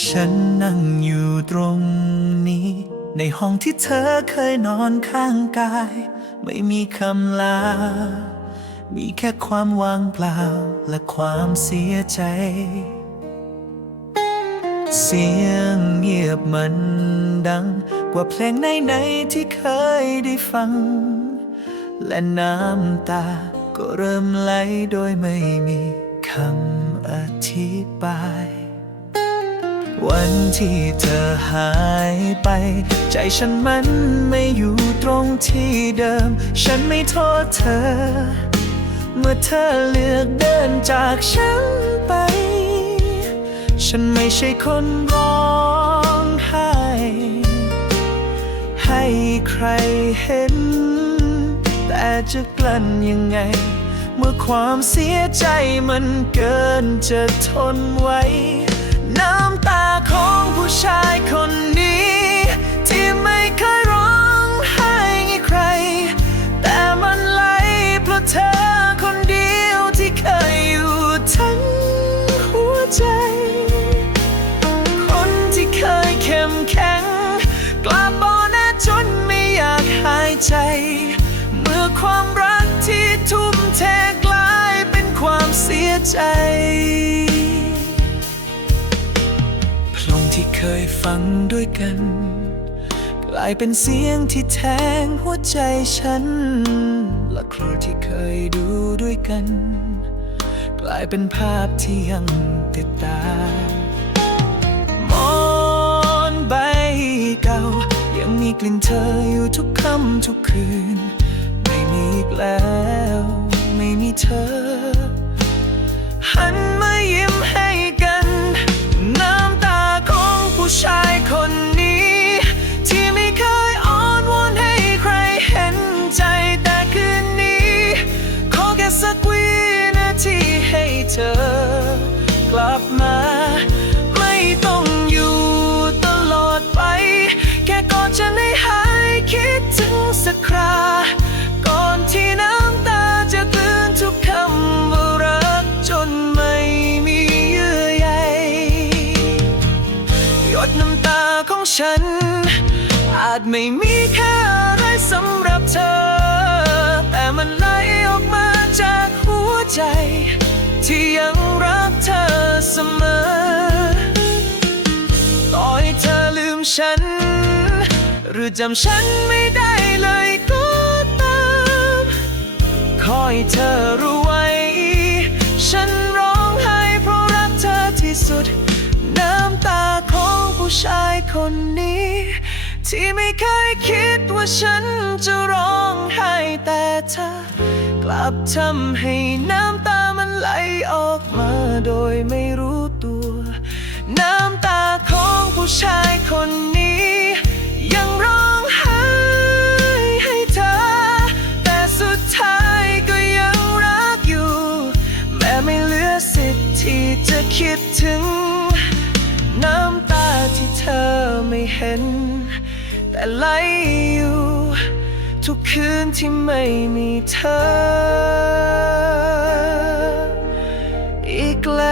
ฉันนั่งอยู่ตรงนี้ ในห้องที่เธอเคยนอนข้างกาย ไม่มีคำลา มีแค่ความว่างเปล่าและความเสียใจ เสียงเงียบมันดัง กว่าเพลงไหนๆที่เคยได้ฟัง และน้ำตาก็เริ่มไหลโดยไม่มีคำอธิบาย วันที่เธอหายไป ใจฉันมันไม่อยู่ตรงที่เดิม ฉันไม่โทษเธอ เมื่อเธอเลือกเดินจากฉันไป ฉันไม่ใช่คนร้องไห้ ให้ใครเห็น แต่จะกลั้นยังไง เมื่อความเสียใจมันเกินจะทนไว้น้ำ เธอคนเดียวที่เคยอยู่ทั้งหัวใจ คนที่เคยเข้มแข็ง กลับอ่นแอจนไม่อยากหายใจ เมื่อความรักที่ทุ่มเทกลายเป็นความเสียใจเพลงที่เคยฟังด้วยกัน กลายเป็นเสียงที่แทงหัวใจฉัน ละครที่เคยดูด้วยกัน กลายเป็นภาพที่ยังติดตามอนใบเก่า ยังมีกลิ่นเธออยู่ทุกค่ำทุกคืน ไม่มีอีกแล้ว ไม่มีเธอ หันมายิ้มให้กัน น้ำตาของผู้ชายคน ของฉัน อาจไม่มีค่าอะไรสำหรับเธอ แต่มันไหลออกมาจากหัวใจ ที่ยังรักเธอเสมอ ต่อให้เธอลืมฉัน หรือจำฉันไม่ได้เลยก็ตาม ขอให้เธอรู้ ที่ไม่เคยคิดว่าฉันจะร้องไห้แต่เธอกลับทำให้น้ำตามันไหลออกมาโดยไม่รู้ตัว น้ำตาของผู้ชายคนนี้ แต่ไหลอยู่ ทุกคืนที่ไม่มีเธอ อีกแล้ว